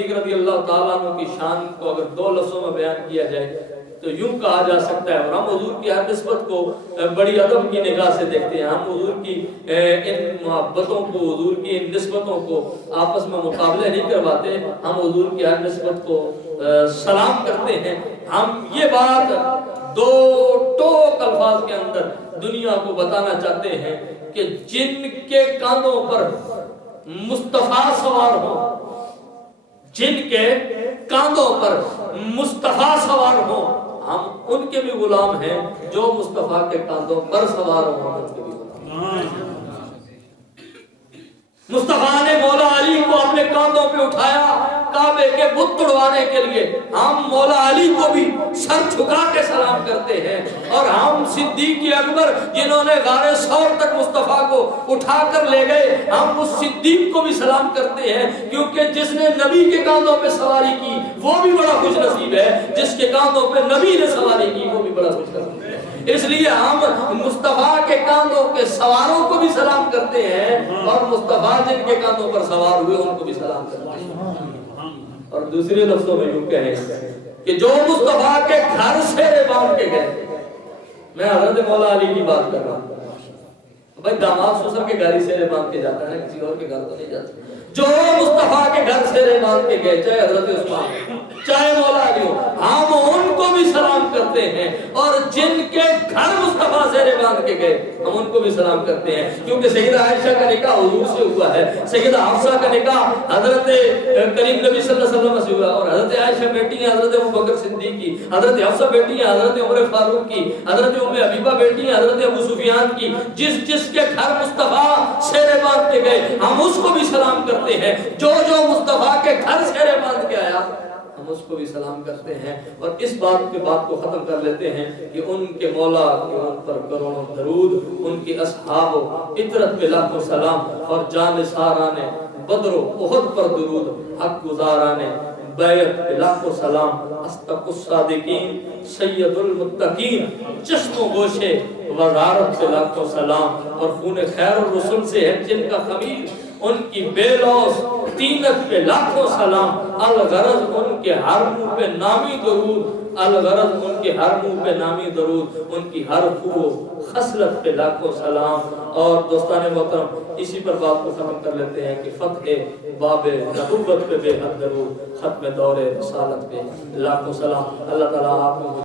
صدیق رضی اللہ تعالیٰ عنہ کی شان کو اگر 2 لفظوں میں بیان کیا جائے تو یوں کہا جا سکتا ہے، اور ہم حضور کی ہر نسبت کو بڑی ادب کی نگاہ سے دیکھتے ہیں، ہم حضور کی ان محبتوں کو، حضور کی ان نسبتوں کو آپس میں مقابلے نہیں کرواتے، ہم حضور کی ہر نسبت کو سلام کرتے ہیں۔ ہم یہ بات 2 ٹوک الفاظ کے اندر دنیا کو بتانا چاہتے ہیں کہ جن کے کاندھوں پر مصطفیٰ سوار ہو، جن کے کاندھوں پر مصطفیٰ سوار ہو، ہم ان کے بھی غلام ہیں، جو مصطفیٰ کے کاندھوں پر سوار ہو ہم ان کے بھی غلام ہیں۔ مصطفیٰ نے مولا علی کو اپنے کاندھوں پہ اٹھایا کعبے کے بت توڑوانے کے لیے، ہم مولا علی کو بھی سر جھکا کے سلام کرتے ہیں، اور ہم صدیق اکبر جنہوں نے غار ثور تک مصطفیٰ کو اٹھا کر لے گئے، ہم اس صدیق کو بھی سلام کرتے ہیں، کیونکہ جس نے نبی کے کاندھوں پہ سواری کی وہ بھی بڑا خوش نصیب ہے، جس کے کاندھوں پہ نبی نے سواری کی وہ بھی بڑا خوش نصیب ہے۔ اس لیے ہم مصطفیٰ کے کاندھوں کے سواروں کو بھی سلام کرتے ہیں، اور مصطفیٰ جن کے کاندھوں پر سوار ہوئے ان کو بھی سلام کرتے ہیں۔ اور دوسرے لفظوں میں یوں کہیں کہ جو مصطفیٰ کے گھر سے باندھ کے گئے، میں حضرت مولا علی کی بات کر رہا ہوں، بھائی داماد سسر کے گھر ہی سے باندھ کے جاتا ہے، کسی اور کے گھر تو نہیں جاتا۔ جو مصطفیٰ کے گھر سے باندھ کے گئے، چاہے حضرت عثمان چاہے مولا علی ہو، ہم ان کو بھی سلام کرتے ہیں، اور جن کے گھر مصطفیٰ سے باندھ کے گئے ہم ان کو بھی سلام کرتے ہیں، کیونکہ سیدہ عائشہ کا نکاح حضور سے ہوا ہے، سیدہ حفصہ کا نکاح حضرت کریم نبی صلی اللہ علیہ وسلم سے ہوا، اور حضرت عائشہ بیٹی ہیں حضرت ابوبکر صدیق کی، حضرت حفصہ بیٹی ہیں حضرت عمر فاروق کی، حضرت ام حبیبہ بیٹی ہیں حضرت ابو سفیان کی۔ جس جس کے گھر مصطفیٰ سیرے باندھ کے گئے ہم اس کو بھی سلام کرتے ہیں، جو مصطفیٰ کے گھر سیرے باندھ کے آیا ہم اس کو بھی سلام کرتے ہیں۔ اور اس بات کو ختم کر لیتے ہیں کہ ان کے مولا کے ان پر کروڑوں درود، ان کی اصحاب و عطرت پہ لاکھوں سلام، اور جان ساراں نے بدر و احد پر درود، حق گزاراں نے بیعت پہ لاکھوں سلام، اصدق الصادقین سید المتقین چشم و گوشے وزارت پہ لاکھوں سلام، اور خون خیر الرسل سے ہے جن کا خمیر، ان کی بے لوث تینت پہ لاکھوں سلام، الغرض ان کے ہر منہ پہ نامی درود، الغرض ان کے ہر منہ پہ نامی درود، ان کی ہر خو خصلت پہ لاکھوں سلام۔ اور دوستان محترم اسی پر بات کو ختم کر لیتے ہیں کہ فتح باب نبوت پہ بے حد درود، ختم دور رسالت پہ لاکھوں سلام۔ اللہ تعالیٰ آپ کو